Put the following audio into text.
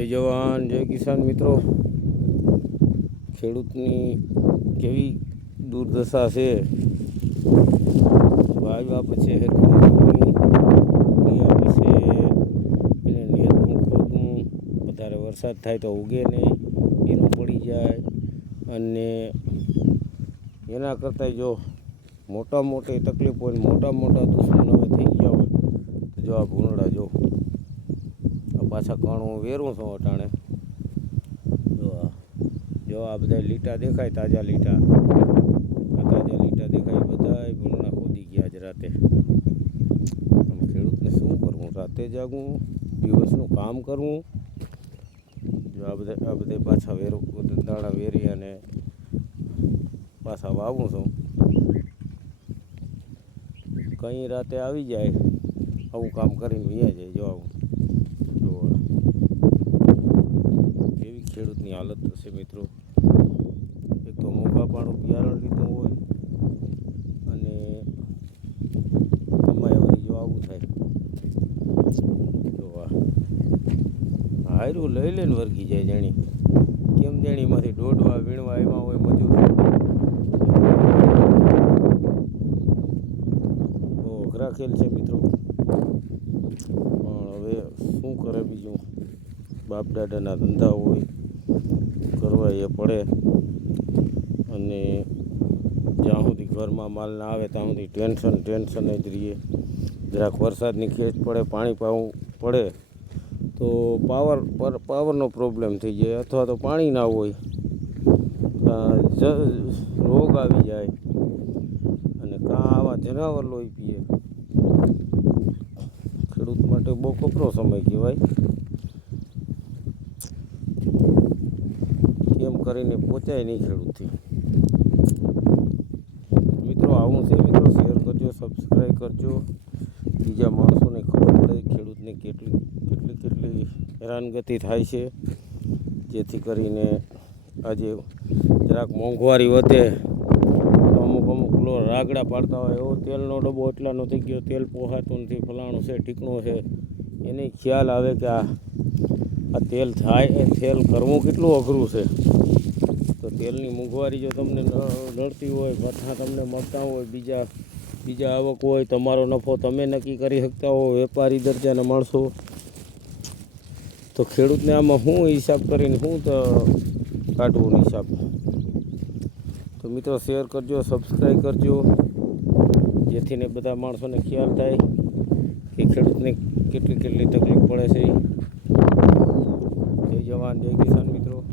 જય જવાન, જય કિસાન મિત્રો. ખેડૂતની કેવી દુર્દશા છે? વાવ્યા પછી હેરખું એને ખોદવું વધારે વરસાદ થાય તો ઉગે નહીં એનું પડી જાય. અને એના કરતાં જો મોટા મોટી તકલીફ હોય મોટા મોટા દુશ્મન હવે થઈ ગયા હોય, તો જો આ ભૂંડા જો. પાછા ઘણું વેરું છું અટાણે. જો આ જો આ બધા લીટા દેખાય, તાજા લીટા. આ તાજા લીટા દેખાય, બધાય ભૂંડણા ખોદી ગયા આજ રાતે. ખેડૂતને શું કરવું? રાતે જાગવું દિવસનું કામ કરવું. જો આ બધા આ બધા પાછા વેરું, દાણા વેરી અને પાછા વાવું છું. કંઈ રાતે આવી જાય, આવું કામ કરીને વ્યા જાય, જો આવું જો આ. કેવી ખેડૂતની હાલત થશે મિત્રો. એક તો મોંઘા પાણું બિયારણ લીધું હોય અને એમાં એવું જો આવું થાય. જો વાહ હાયરું લઈ લઈને વર્ગી જાય જાણી. કેમ જાણીમાંથી દોડવા વીણવા એમાં હોય મજૂર રાખેલ છે મિત્રો. પણ હવે શું કરે બીજું? બાપ દાદાના ધંધા હોય. કરવા એ પડે અને જ્યાં સુધી ઘરમાં માલ ના આવે ત્યાં સુધી ટેન્શન ટેન્શન જ રહીએ. જરાક વરસાદની ખેંચ પડે, પાણી પાવું પડે, તો પાવર પર, પાવરનો પ્રોબ્લેમ થઈ જાય અથવા તો પાણી ના હોય. રોગ આવી જાય અને કાં આવા જનાવર લોહી પીએ. ખેડૂત માટે બહુ કપરો સમય કહેવાય કેમ કરીને પહોંચાય નહીં ખેડૂતથી. મિત્રો, આવું છે મિત્રો. શેર કરજો સબસ્ક્રાઈબ કરજો. બીજા માણસોને ખબર પડે ખેડૂતને કેટલી કેટલી કેટલી હેરાનગતિ થાય છે. જેથી કરીને આજે જરાક મોંઘવારી વધે. અમુક અમુક લો રાગડા પાડતા હોય. એવો તેલનો ડબ્બો એટલાનો થઈ ગયો, તેલ પોહાતું નથી, ફલાણું છે ઠીકણું છે. એને ખ્યાલ આવે કે આ આ તેલ થાય, એ તેલ કરવું કેટલું અઘરું છે. તો તેલની મોંઘવારી જો તમને નડતી હોય ભથ્થા તમને મળતા હોય, બીજા બીજા આવક હોય, તમારો નફો તમે નક્કી કરી શકતા હો, વેપારી દરજાના માણસો. તો ખેડૂતને આમાં શું હિસાબ કરીને શું તો કાઢવું હિસાબ. તો મિત્રો શેર કરજો, સબસ્ક્રાઈબ કરજો, જેથી ને બધા માણસોને ખ્યાલ થાય કે ખેડૂતને કેટલી કેટલી તકલીફ પડે છે. જય જવાન, જય કિસાન મિત્રો.